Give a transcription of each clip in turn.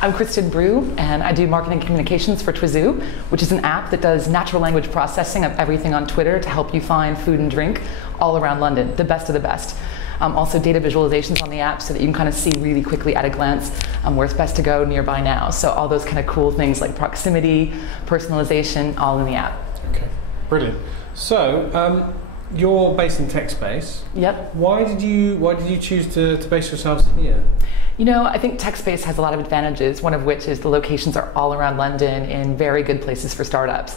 I'm Kristin Brewe, and I do marketing communications for Twizoo, which is an app that does natural language processing of everything on Twitter to help you find food and drink all around London, the best of the best. Also data visualizations on the app so that you can kind of see really quickly at a glance where it's best to go nearby now. So all those kind of cool things like proximity, personalization, all in the app. Okay, brilliant. So you're based in tech space. Yep. Why did you choose to base yourselves here? You know, I think tech space has a lot of advantages, one of which is the locations are all around London in very good places for startups.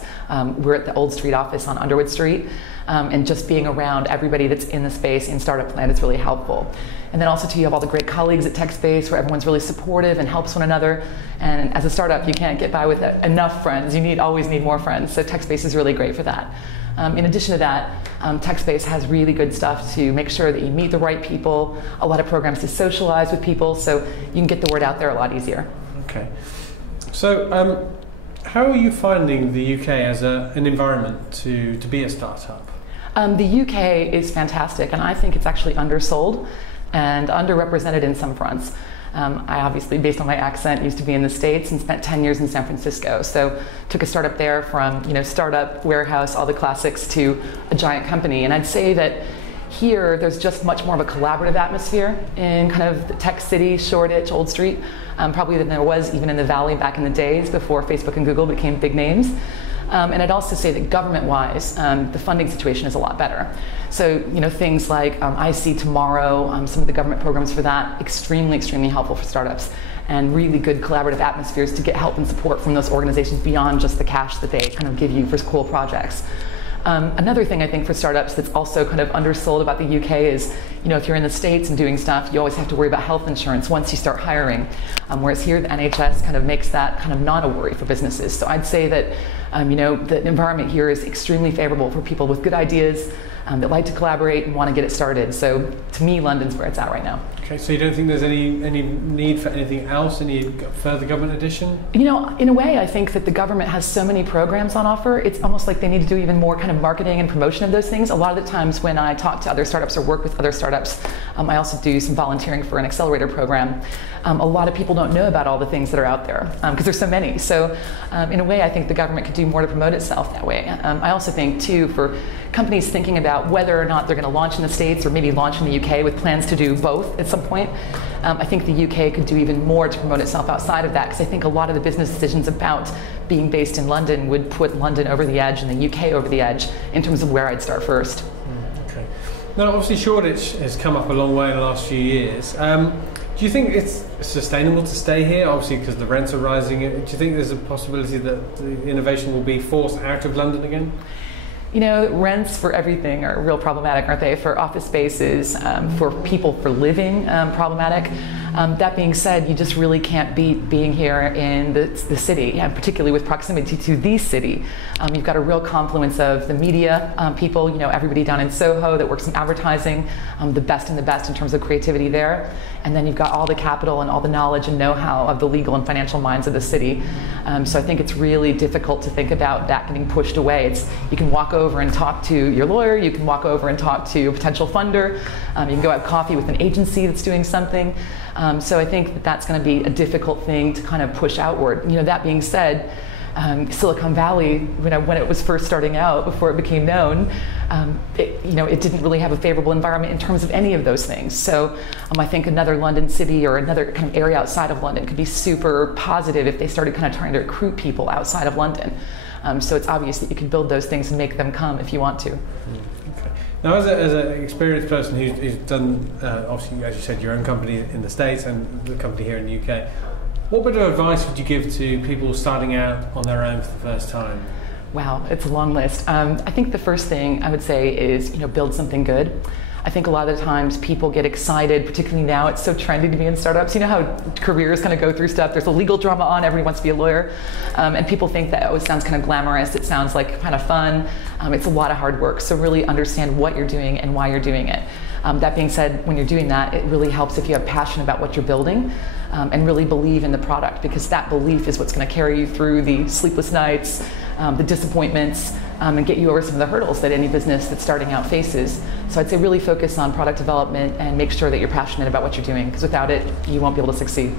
We're at the Old Street office on Underwood Street, and just being around everybody that's in the space in startup land is really helpful. And then also too, you have all the great colleagues at tech space where everyone's really supportive and helps one another. And as a startup, you can't get by with enough friends. You always need more friends. So tech space is really great for that. In addition to that, TechSpace has really good stuff to make sure that you meet the right people, a lot of programs to socialize with people, so you can get the word out there a lot easier. Okay. So how are you finding the UK as an environment to be a startup? The UK is fantastic, and I think it's actually undersold and underrepresented in some fronts. I obviously, based on my accent, used to be in the States and spent 10 years in San Francisco. So took a startup there from, startup, warehouse, all the classics to a giant company. And I'd say that here, there's just much more of a collaborative atmosphere in kind of the tech city, Shoreditch, Old Street, probably than there was even in the Valley back in the days before Facebook and Google became big names. And I'd also say that government-wise, the funding situation is a lot better. So, things like I See Tomorrow, some of the government programs for that, extremely, extremely helpful for startups, and really good collaborative atmospheres to get help and support from those organizations beyond just the cash that they kind of give you for cool projects. Another thing I think for startups that's also kind of undersold about the UK is, if you're in the States and doing stuff, you always have to worry about health insurance once you start hiring. Whereas here, the NHS kind of makes that kind of not a worry for businesses. So I'd say that, the environment here is extremely favorable for people with good ideas that like to collaborate and want to get it started. So to me, London's where it's at right now. Okay, so you don't think there's any need for anything else, any further government addition? In a way, I think that the government has so many programs on offer, it's almost like they need to do even more kind of marketing and promotion of those things. A lot of the times when I talk to other startups or work with other startups, I also do some volunteering for an accelerator program. A lot of people don't know about all the things that are out there because there's so many. So in a way, I think the government could do more to promote itself that way. I also think, too, for companies thinking about whether or not they're going to launch in the States or maybe launch in the UK with plans to do both at some point, I think the UK could do even more to promote itself outside of that, because I think a lot of the business decisions about being based in London would put London over the edge and the UK over the edge in terms of where I'd start first. Okay. Now, obviously, Shoreditch has come up a long way in the last few years. Do you think it's sustainable to stay here, obviously because the rents are rising? Do you think there's a possibility that the innovation will be forced out of London again? Rents for everything are real problematic, aren't they? For office spaces, for people for living, problematic. That being said, you just really can't beat being here in the city, and particularly with proximity to the city. You've got a real confluence of the media people, everybody down in Soho that works in advertising, the best in terms of creativity there. And then you've got all the capital and all the knowledge and know-how of the legal and financial minds of the city. So I think it's really difficult to think about that getting pushed away. You can walk over and talk to your lawyer, you can walk over and talk to a potential funder, you can go have coffee with an agency that's doing something. So I think that that's going to be a difficult thing to kind of push outward. That being said, Silicon Valley, when it was first starting out, before it became known, it didn't really have a favorable environment in terms of any of those things. So I think another London city or another kind of area outside of London could be super positive if they started kind of trying to recruit people outside of London. So it's obvious that you can build those things and make them come if you want to. Okay. Now, as an experienced person who's done, obviously, as you said, your own company in the States and the company here in the UK, what bit of advice would you give to people starting out on their own for the first time? Wow, it's a long list. I think the first thing I would say is, build something good. I think a lot of the times people get excited, particularly now it's so trendy to be in startups. You know how careers kind of go through stuff. There's a legal drama on, everyone wants to be a lawyer. And people think that, it sounds kind of glamorous, it sounds like kind of fun. It's a lot of hard work, so really understand what you're doing and why you're doing it. That being said, when you're doing that, it really helps if you have passion about what you're building and really believe in the product, because that belief is what's going to carry you through the sleepless nights, the disappointments, and get you over some of the hurdles that any business that's starting out faces. So I'd say really focus on product development and make sure that you're passionate about what you're doing, because without it, you won't be able to succeed.